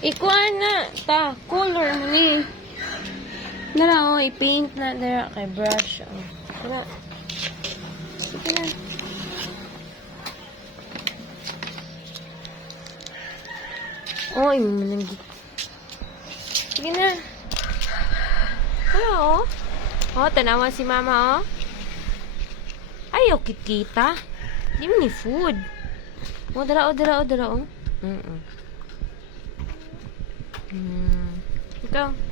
Ikuan na. Ta, color mo ni. Dara, oh, i-paint na. Dara, kay brush. Oh. Dara. Sige na. Oh, imanang. Sige na. Ano, oh? Oh, tanawa si mama, oh. Ayaw kita. Di mo ni food. Oh, dara, oh, dara, oh, dara, oh. Ikaw.